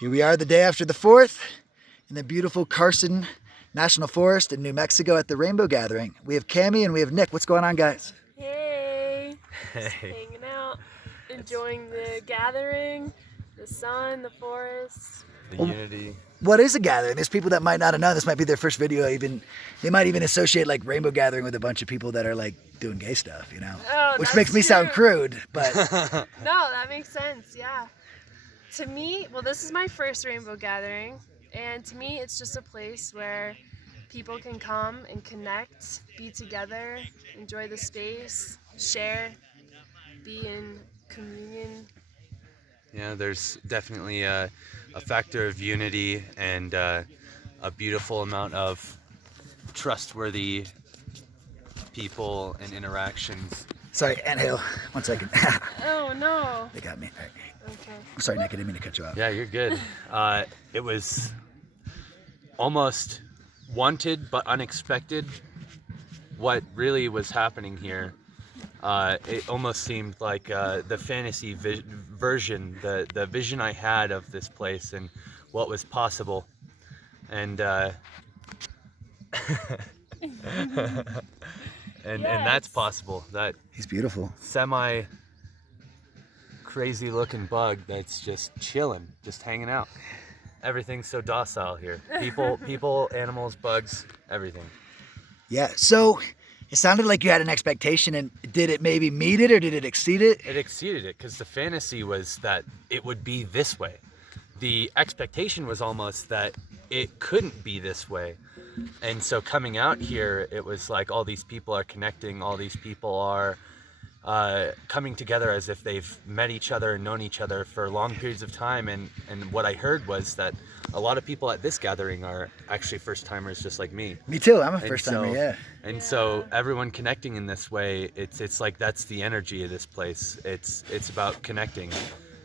Here we are the day after the 4th in the beautiful Carson National Forest in New Mexico at the Rainbow Gathering. We have Cammie and we have Nick. What's going on, guys? Hey! Just hanging out, enjoying the gathering, the sun, the forest. The unity. What is a gathering? There's people that might not have known. This might be their first video. They might even associate like Rainbow Gathering with a bunch of people that are like doing gay stuff, you know? Oh, which that's makes me true. sound crude, but No, that makes sense, yeah. To me, well, this is my first Rainbow Gathering, and to me it's just a place where people can come and connect, be together, enjoy the space, share, be in communion. Yeah, there's definitely a factor of unity and a beautiful amount of trustworthy people and interactions. sorry, anthill. 1 second. Oh no. They got me. All right. Okay. I'm sorry, Nick. I didn't mean to cut you off. Yeah, you're good. It was almost wanted but unexpected what really was happening here. It almost seemed like the fantasy version, the vision I had of this place and what was possible. And and that's possible. That He's beautiful. semi crazy looking bug that's just chilling, just hanging out. Everything's so docile here. People, animals, bugs, everything. Yeah. So it sounded like you had an expectation, and did it maybe meet it or did it exceed it? It exceeded it because the fantasy was that it would be this way. The expectation was almost that it couldn't be this way. And so coming out here, it was like all these people are connecting, all these people are coming together as if they've met each other and known each other for long periods of time. And what I heard was that a lot of people at this gathering are actually first timers just like me. Me too. I'm a And first timer. so- Yeah. And so everyone connecting in this way, it's like that's the energy of this place. It's about connecting.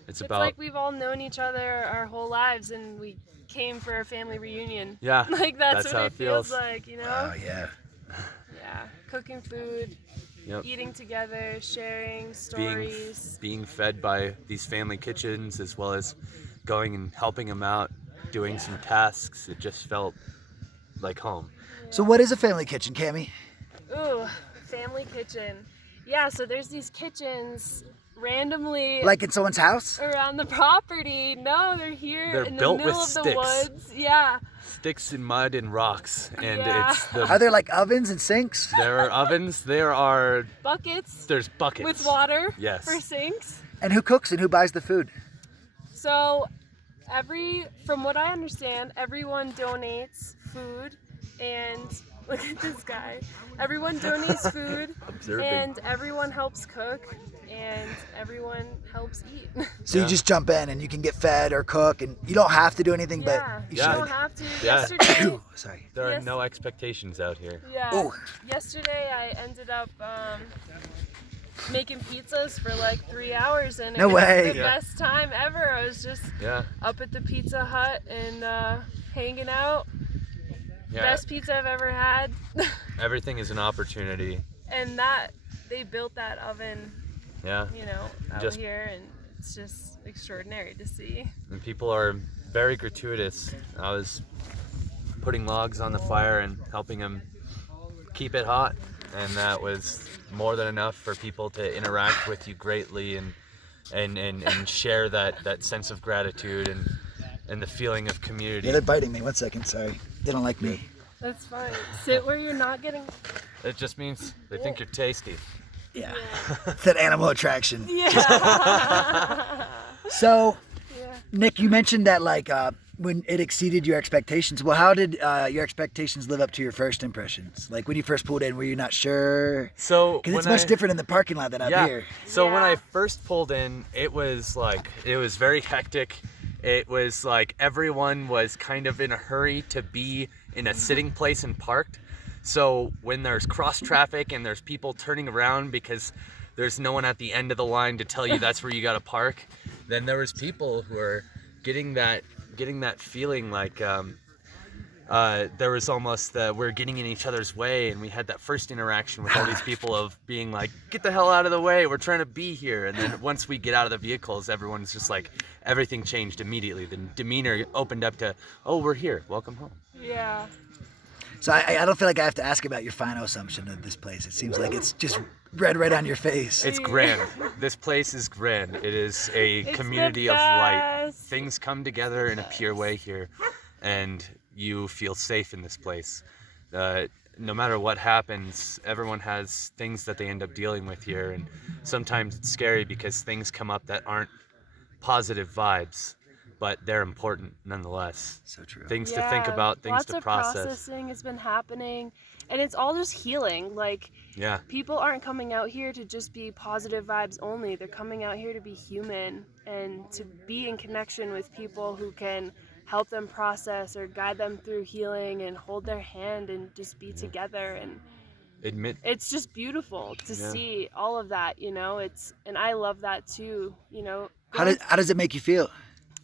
It's about like we've all known each other our whole lives and we came for a family reunion. yeah. Like that's how what it feels feels. like, you know? Oh yeah. Yeah. Cooking food, Yep. eating together, sharing stories. Being fed by these family kitchens as well as going and helping them out, doing some tasks. It just felt like home. So what is a family kitchen, Cammie? Ooh, family kitchen. Yeah, so there's these kitchens randomly Like in someone's house? around the property. No, they're here They're in the built middle with of the sticks. woods. Yeah. Sticks and mud and rocks, and Yeah. it's Are there like ovens and sinks? there are ovens. There's Buckets buckets with water Yes. for sinks. And who cooks and who buys the food? So from what I understand, everyone donates food and look at this guy. Everyone donates food Observing. and everyone helps cook and everyone helps eat. So Yeah. you just jump in and you can get fed or cook, and you don't have to do anything, Yeah, but you you Yeah. don't should. have to. Yeah. Yesterday, Sorry. There are Yes. no expectations out here. yeah. Ooh. Yesterday I ended up making pizzas for like 3 hours and No it was way. the Yeah. best time ever. I was just Yeah. up at the Pizza Hut and hanging out. Yeah. Best pizza I've ever had. Everything is an opportunity. And they built that oven, Yeah. you know, out Just- here, and it's just extraordinary to see. And people are very gratuitous. I was putting logs on the fire and helping them keep it hot, and that was more than enough for people to interact with you greatly and share that sense of gratitude and the feeling of community. Yeah, they're biting me. 1 second. Sorry. They don't like me. That's fine. Sit where you're not getting. It just means they think you're tasty. Yeah. It's that animal attraction. Yeah. So, Yeah. Nick, you mentioned that like when it exceeded your expectations. Well, how did your expectations live up to your first impressions? Like when you first pulled in, were you not sure? So Because it's when much different in the parking lot than up Yeah. here. So when I Yeah. first pulled in, it was very hectic. It was like everyone was kind of in a hurry to be in a sitting place and parked. So when there's cross traffic and there's people turning around because there's no one at the end of the line to tell you that's where you got to park, then there was people who are getting that feeling like there was almost we're getting in each other's way, and we had that first interaction with all these people of being like, get the hell out of the way, we're trying to be here. And then once we get out of the vehicles, everyone's just like, everything changed immediately. The demeanor opened up to, oh, we're here, welcome home. Yeah. So I don't feel like I have to ask about your final assumption of this place. It seems like it's just read right on your face. It's grand. This place is grand. It is a It's community the of light. best. Things come together in a pure way here, and you feel safe in this place. No matter what happens, everyone has things that they end up dealing with here, and sometimes it's scary because things come up that aren't positive vibes, but they're important nonetheless. So true. Things to think about, things Lots to of process. processing has been happening, and it's all just healing. Like, Yeah. people aren't coming out here to just be positive vibes only. They're coming out here to be human and to be in connection with people who can help them process or guide them through healing and hold their hand and just be together. And Admit. it's just beautiful to Yeah. see all of that, you know. And I love that too, you know. How does it make you feel?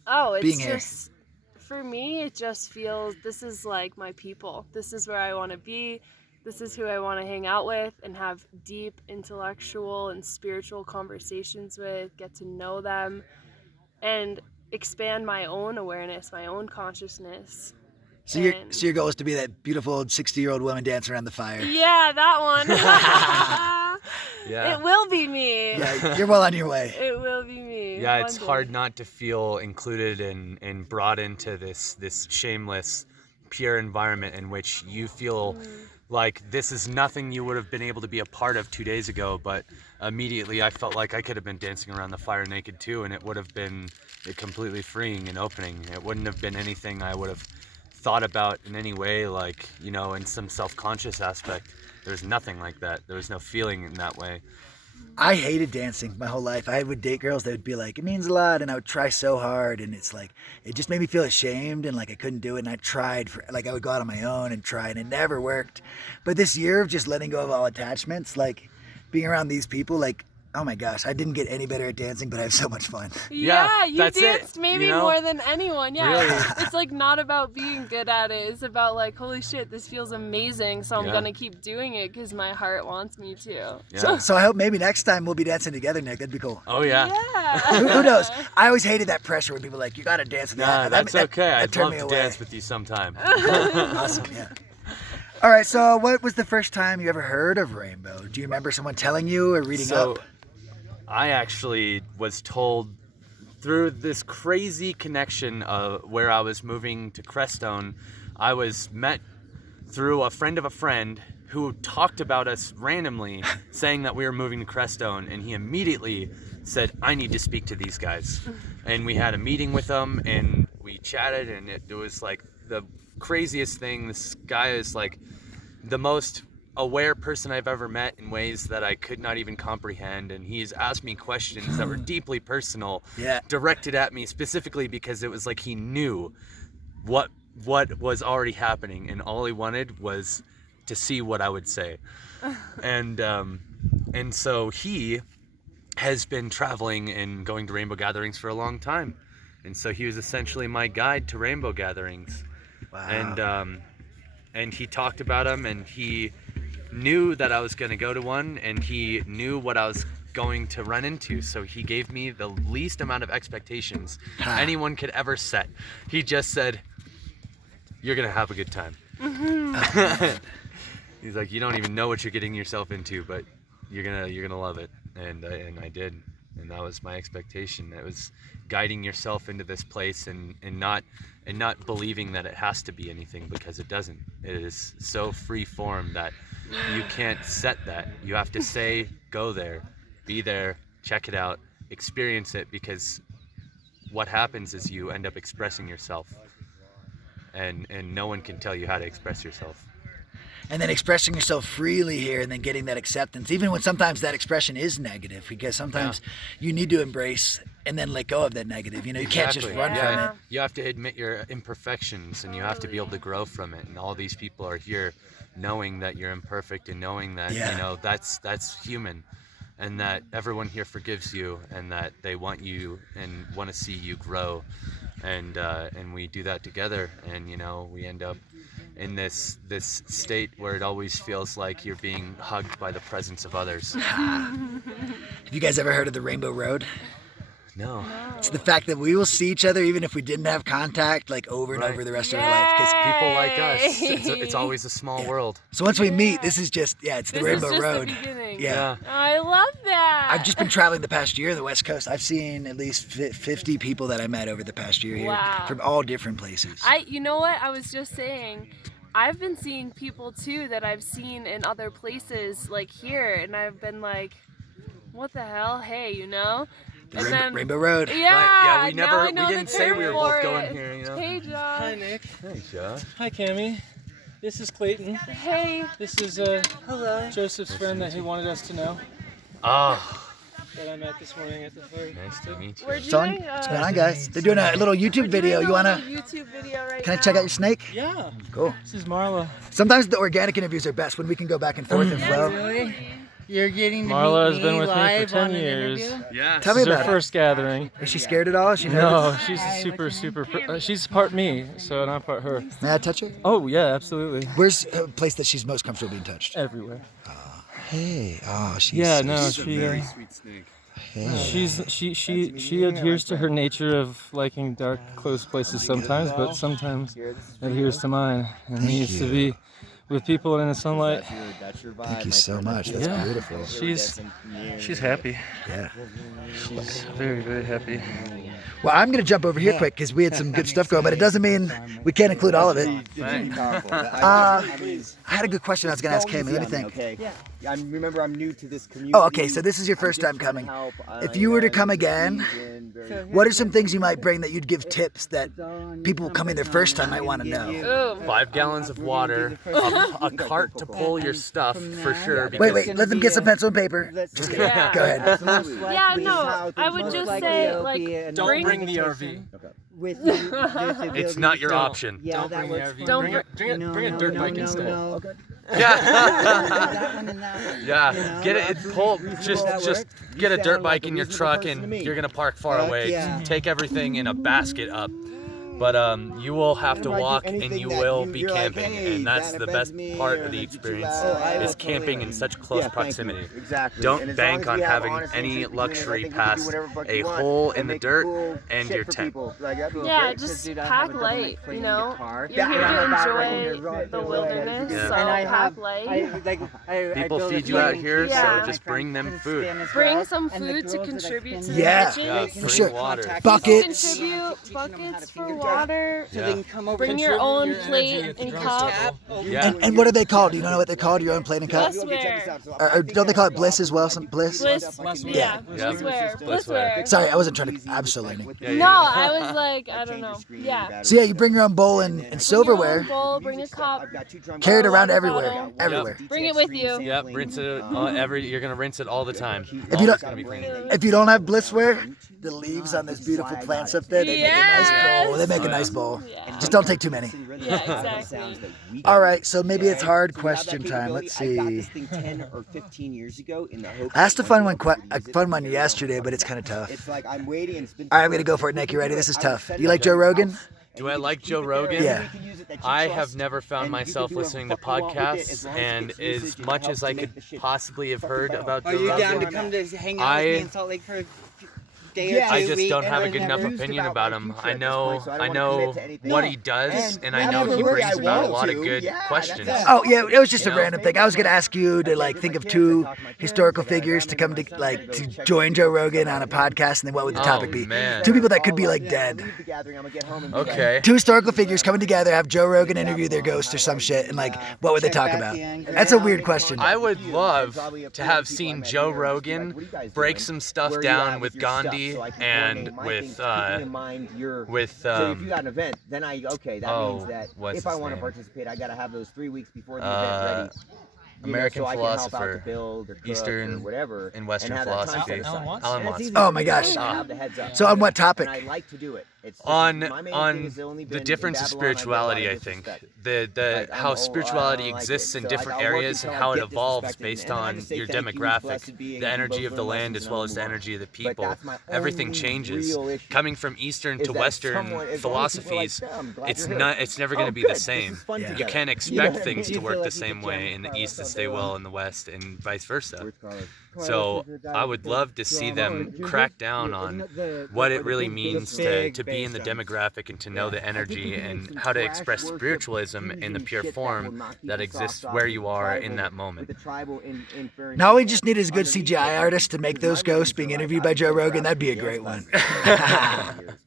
Oh, it's being here? just, for me, it just feels, this is like my people. This is where I want to be. This is who I want to hang out with and have deep intellectual and spiritual conversations with, get to know them, and expand my own awareness, my own consciousness. So And- your goal is to be that beautiful old 60-year-old woman dancing around the fire. Yeah, that one. Yeah. It will be me. Yeah, you're well on your way. It will be me. Yeah, one it's day. hard not to feel included and brought into this shameless, pure environment in which you feel like this is nothing you would have been able to be a part of 2 days ago, but immediately I felt like I could have been dancing around the fire naked too, and it would have been completely freeing and opening. It wouldn't have been anything I would have thought about in any way, like, you know, in some self-conscious aspect. There's nothing like that. There was no feeling in that way. I hated dancing my whole life. I would date girls that would be like, it means a lot, and I would try so hard, and it's like, it just made me feel ashamed, and like I couldn't do it, and I tried, I would go out on my own and try, and it never worked. But this year of just letting go of all attachments, like being around these people, like, oh my gosh, I didn't get any better at dancing, but I have so much fun. Yeah, you that's it, danced maybe you know? more than anyone. Yeah, Really. it's like not about being good at it. It's about like, holy shit, this feels amazing, so I'm Yeah. gonna keep doing it because my heart wants me to. Yeah. So I hope maybe next time we'll be dancing together, Nick. That'd be cool. Oh yeah. Who knows? I always hated that pressure when people are like, you gotta dance with Nah, that. that's okay. That I'd turned love me to away. dance with you sometime. Awesome, yeah. All right, so what was the first time you ever heard of Rainbow? Do you remember someone telling you or reading So, up? I actually was told through this crazy connection of where I was moving to Crestone. I was met through a friend of a friend who talked about us randomly, saying that we were moving to Crestone, and he immediately said, I need to speak to these guys. And we had a meeting with them, and we chatted, and it was like the craziest thing. This guy is like the most aware person I've ever met in ways that I could not even comprehend, and he's asked me questions that were deeply personal, Yeah. directed at me specifically because it was like he knew what was already happening, and all he wanted was to see what I would say. And so he has been traveling and going to rainbow gatherings for a long time, and so he was essentially my guide to rainbow gatherings. Wow. And he talked about them, and he knew that I was going to go to one, and he knew what I was going to run into, so he gave me the least amount of expectations anyone could ever set. He just said, you're going to have a good time. He's like, you don't even know what you're getting yourself into, but you're gonna love it. And I did, and that was my expectation. It was guiding yourself into this place and not believing that it has to be anything, because it doesn't. It is so free form that you can't set that. You have to say, go there, be there, check it out, experience it, because what happens is you end up expressing yourself, and no one can tell you how to express yourself. And then expressing yourself freely here, and then getting that acceptance, even when sometimes that expression is negative, because sometimes you need to embrace and then let go of that negative. You know, you can't just run from it. You have to admit your imperfections, and you have to be able to grow from it. And all these people are here knowing that you're imperfect, and knowing that, you know, that's human. and that everyone here forgives you, and that they want you and want to see you grow, and we do that together, and we end up in this state where it always feels like you're being hugged by the presence of others. Have you guys ever heard of the Rainbow Road? No. It's the fact that we will see each other even if we didn't have contact, like over and over the rest of our life. 'Cause people like us, it's always a small world. So once we meet, this is just, it's the Rainbow Road. The beginning. Yeah. I love that. I've just been traveling the past year, the West Coast. I've seen at least 50 people that I met over the past year here from all different places. You know what? I was just saying, I've been seeing people too that I've seen in other places like here, and I've been like, what the hell? Hey, Rainbow Road. Yeah, we didn't say we were both going here, Hey, John. Hi, Nick. Hey, Josh. Hi, Cammie. This is Clayton. Hey. This is Joseph's friend that he wanted us to know. That I met this morning at the fair. Nice to meet you. Where'd you What's going on, guys? They're doing a little YouTube video. You wanna? YouTube video right Can I now. check out your snake? Yeah. Cool. This is Marla. Sometimes the organic interviews are best when we can go back and forth and flow. Really? You're getting to Marla meet has been with me for live 10 on an years. interview? Yeah. Tell me This is about her it. first gathering. Is she scared at all? Is she nervous? No, she's super. She's part me, so not part her. May I touch her? Oh yeah, absolutely. Where's a place that she's most comfortable being touched? Everywhere. Hey, she's Yeah, so no, sweet. she adheres to her nature of liking dark, close places sometimes, but sometimes adheres to mine and needs to be with people and in the sunlight. Thank you so much. That's beautiful. She's happy. Yeah. She's very happy. Well, I'm gonna jump over here quick because we had some good stuff going, but it doesn't mean we can't include all of it. I had a good question I was gonna ask Cammie. Let me think. Okay. Remember, I'm new to this community. Oh, okay. So this is your first time coming. If you were to come again, what are some things you might bring that you'd give tips that people coming their first time might want to know? 5 gallons of water, a cart to pull your stuff for sure. Wait. Let them get some pencil and paper. Just kidding. Yeah. Go ahead. Yeah, no, I would just say, like, Don't bring the RV. It's not your option. Yeah, Don't that bring the works. RV. Don't Bring a dirt bike instead. Okay. Yeah, get it. Just get a dirt bike in your truck, and you're gonna park far away. yeah. Take everything in a basket up. But you will have to walk, and you will be camping, and that's the best part of the experience, is camping in such close proximity. Exactly. Don't bank on having any luxury past a hole in the dirt and your tent. Yeah, just pack light, You're here to enjoy the wilderness, Yeah. so pack light. People feed you out here, Yeah. so just bring them food. Bring some food to contribute to the Yeah. kitchen. Yeah, For bring sure. water. Buckets. Contribute buckets for water. Yeah. Bring your own plate and cup. Yeah. And what are they called? Do you know what they're called? Your own plate and cup? Blissware. Or don't they call it bliss as well? Some bliss? Bliss. Yeah. Yeah. Blissware. Blissware. Sorry, I wasn't trying to. I'm still learning. No, I was like, I don't know. Yeah. So yeah, you bring your own bowl and silverware. Bring your own bowl, bring a cup. Carry it around water everywhere. bottle. Everywhere. Bring it with you. Yep, rinse it you're gonna rinse it all the time. If you Always don't, gonna be clean. if you don't have blissware, the leaves on those beautiful plants up there, they make a nice bowl. They make a nice bowl. Yeah. Just don't take too many. Yeah, exactly. All right, so maybe it's hard question time. Let's I got see. this thing 10 or 15 years ago in the hope. I asked a fun one yesterday, but it's kind of tough. It's like I'm waiting and it's been. All right, I'm gonna go for it, Nick. You ready? This is tough. You like Joe Rogan? Do I like Joe Rogan? Yeah. I have never found myself listening to podcasts, and as much as I could possibly have heard about Joe Are you down to Rogan, come to hang out with me in Salt Lake for a day or two? I just week, don't have a and good enough never- opinion about him. I know what No. he does, and I And know he really, brings I about a want lot of to. good Yeah, questions. that's it. Oh yeah, it was just a You know? random thing. I was gonna ask you to like think of 2 historical figures to come to like to join Joe Rogan on a podcast, and then what would the topic be? Man. 2 people that could be like dead. Okay. 2 historical figures coming together, have Joe Rogan interview their ghost or some shit, and like what would they talk about? That's a weird question. I would love to have seen Joe Rogan break some stuff down with Gandhi and with So if you got an event, then that means that what's if I his want to name? participate, I got to have those 3 weeks before the event ready. American so I can help out philosopher, to build or cook Eastern or whatever, and Western and have that time philosophy. set aside. Alan Alan And it's Watts. easy Oh for my me gosh. to have the heads up. So on what topic? And I like to do it. It's On my main thing is on only the been in difference of Babylon, I get a lot spirituality, of I think disrespect. the Like, how I spirituality don't like exists it. in So, different I'll work areas and until how I it get evolves disrespected, based and then I on just say your thank you, demographic, blessed be, and the keep energy both of the lessons, land as and well I'll as move the on. energy of the But people. that's my Everything only changes. real issue. Coming from Eastern Is to that Western someone- as long as people are like, philosophies, "Yeah, I'm glad it's you're not. here." It's never Oh, going to be good. the This same. is fun Yeah. You together. can't You know expect what I things mean? to You work feel the like you same could way jam in the across East to all stay day well long. in the West and vice versa. Where's Carlos? So I would love to see them crack down on what it really means to be in the demographic and to know the energy and how to express spiritualism in the pure form that exists where you are in that moment. Now we just need is a good CGI artist to make those ghosts being interviewed by Joe Rogan. That'd be a great one.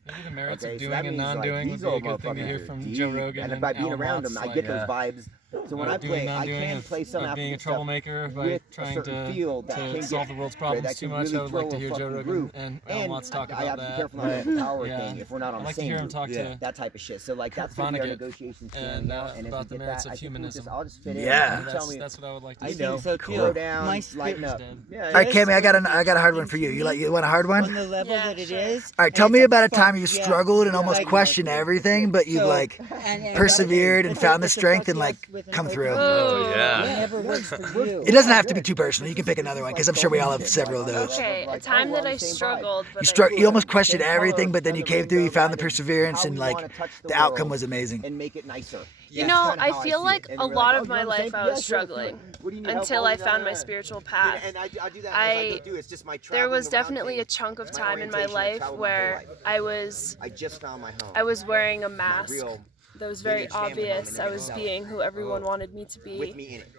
Maybe the merits Okay, of so doing that and means, like, non-doing would these be a old good thing to hear motherfuckers from are Joe deep, Rogan and and by being Alan around them, Watts, I get like, those vibes. So when I doing play, and I non-doing can of, play some of being a African stuff troublemaker by with a trying certain to, feel that can solve get the world's that problems can too much. really I would like to throw a hear Joe fucking Rogan groove. and Alan Watts talk I about have to be that. careful not the power Yeah. thing if we're not on I'd the like to same hear him group. talk to That type of shit. So like that's Kurt gonna be our Vonnegut negotiations and, and about if the we get merits that, of I think we'll humanism. I'll just fit Yeah. in. You tell me. That's what I would like to I see. know. so too. Slow down, My lighten up. spirit- Yeah, All right, Cammie, I got a hard one for you. You want a hard On one? the level Yeah, that it sure. is. All right, and tell it's me a about a time fuck- you yeah. struggled and almost Like- questioned everything, but you've So- like and persevered and that's found the what strength fuck and yes like with an come open through. mind. Oh It yeah. never works for you. It doesn't have to be too personal. You can pick another one because I'm sure we all have several of those. Okay, a time that I struggled, but You almost questioned everything, but then you came through. You found the perseverance, and like the outcome was amazing. and make it nicer. You know, I feel like a lot of my life I was struggling until I found my spiritual path. And I do that I- as I go through. It's just my There was traveling around definitely a thing. chunk of My time in my orientation, I life traveled my whole where life. I just found my home. was wearing a My mask real that was very lineage family home obvious. in the I was South. being who everyone wanted me to with be, me in it,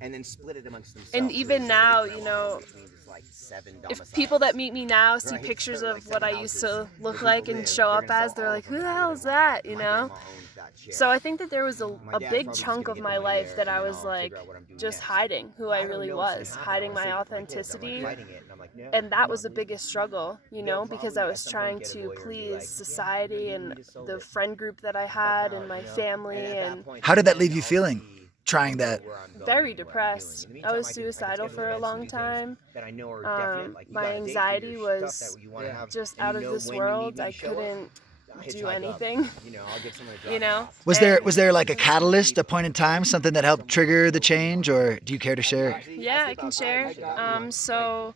and then split it amongst themselves. And even So now, there's you know, which means it's like 7 if domiciles. people that meet me now see Right, pictures so, of like, what I 7 used to houses, look where like people and live, show they're up gonna as, sell they're all like, of who the them. hell is that, you My know? grandma owned that shit. So I think that there was a My dad big probably chunk just of gonna my get the money life there, that and I then was I'll like figure out what I'm doing just next. hiding who I don't really know what's was, gonna hiding happen. my I was thinking for my kids, I'm, like, authenticity. fighting it, and I'm like, no, And that come was on, the biggest struggle, you know, because I was trying to please society and the friend group that I had and my family, and How did that leave you feeling? Trying that. very depressed. I was suicidal for a long time. My anxiety was just out of this world. I couldn't do anything, you know. Was there like a catalyst, a point in time, something that helped trigger the change, or do you care to share? Yeah, I can share. So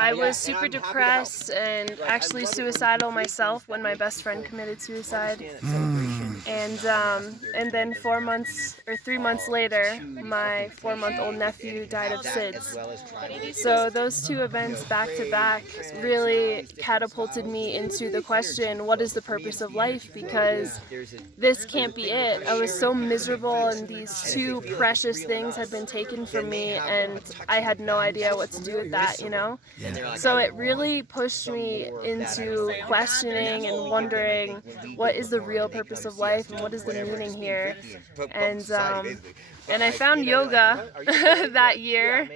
I was super depressed and actually suicidal myself when my best friend committed suicide. And then 3 months later, my 4-month-old nephew died of SIDS. So those two events back to back really catapulted me into the question, what is the purpose of life? Because this can't be it. I was so miserable and these two precious things had been taken from me and I had no idea what to do with that, you know? So it really pushed me into questioning and wondering, what is the real purpose of life and what is the meaning here? And I found yoga that year,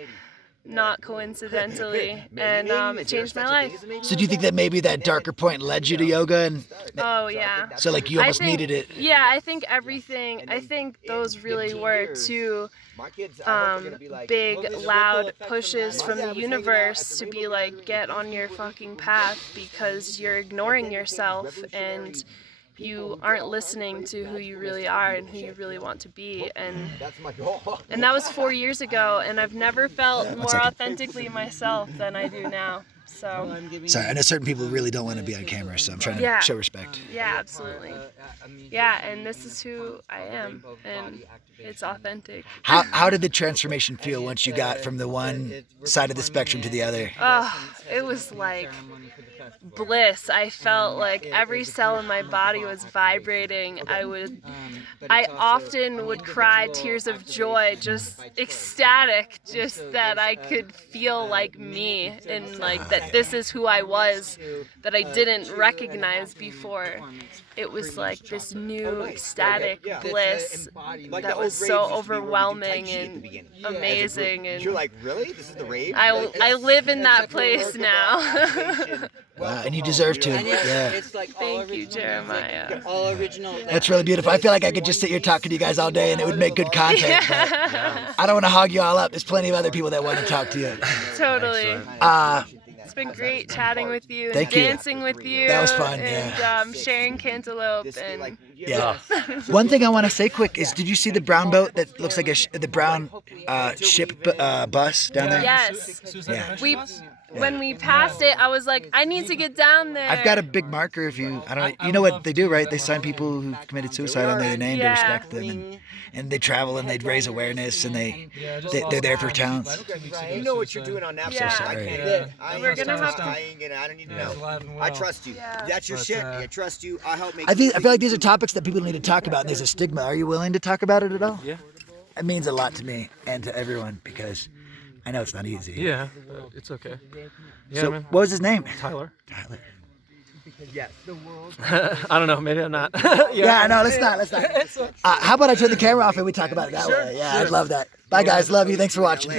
not coincidentally, and it changed my life. So do you think that maybe that darker point led you to yoga, and Oh yeah. so like you almost needed it? Yeah, I think those really were two big, loud pushes from the universe to be like, get on your fucking path because you're ignoring yourself and you aren't listening to who you really are and who you really want to be. And that was 4 years ago, and I've never felt more authentically myself than I do now. So Sorry, I know certain people really don't want to be on camera, so I'm trying to show respect. yeah, absolutely. Yeah, and this is who I am, and it's authentic. How did the transformation feel once you got from the one side of the spectrum to the other? Oh, it was like bliss. I felt like every cell in my body was vibrating. I often would cry tears of joy, just ecstatic, just that I could feel like me and like that this is who I was that I didn't recognize before. It was like this new ecstatic bliss that was so overwhelming and amazing, and you're like, really? This is the rave? I live in that place now. And you deserve to. And Yeah. it's like all Thank you, original Jeremiah. music, all original. Like, That's really beautiful. I feel like I could just sit here talking to you guys all day and it would make good content. But I don't want to hog you all up. There's plenty of other people that want to talk to you. Totally. Uh, It's been great chatting with you and Thank you. dancing with you. That was fun, And sharing Cantaloupe. And yeah. One thing I want to say quick is, did you see the brown boat that looks like the brown ship bus down there? yes, Yeah. when we passed it, I was like, I need to get down there. I've got a big marker. If you, I don't know, you know what they do, right? They sign people who committed suicide on their name to Yeah. respect them, and they travel and they raise awareness and they're there for talents. You know what you're doing on that Yeah. side. I Sorry. can't. I We're gonna have to- I don't need to know. I trust you. Yeah. That's your shit. I trust you. I help make. I feel like these are topics that people need to talk about. And there's a stigma. Are you willing to talk about it at all? Yeah. It means a lot to me and to everyone because I know it's not easy. Yeah, it's okay. Yeah, So, man. what was his name? Tyler. Tyler. I don't know. Maybe I'm not. Yeah, no, let's not. How about I turn the camera off and we talk about it that way? Yeah, I'd love that. Bye, guys. Love you. Thanks for watching.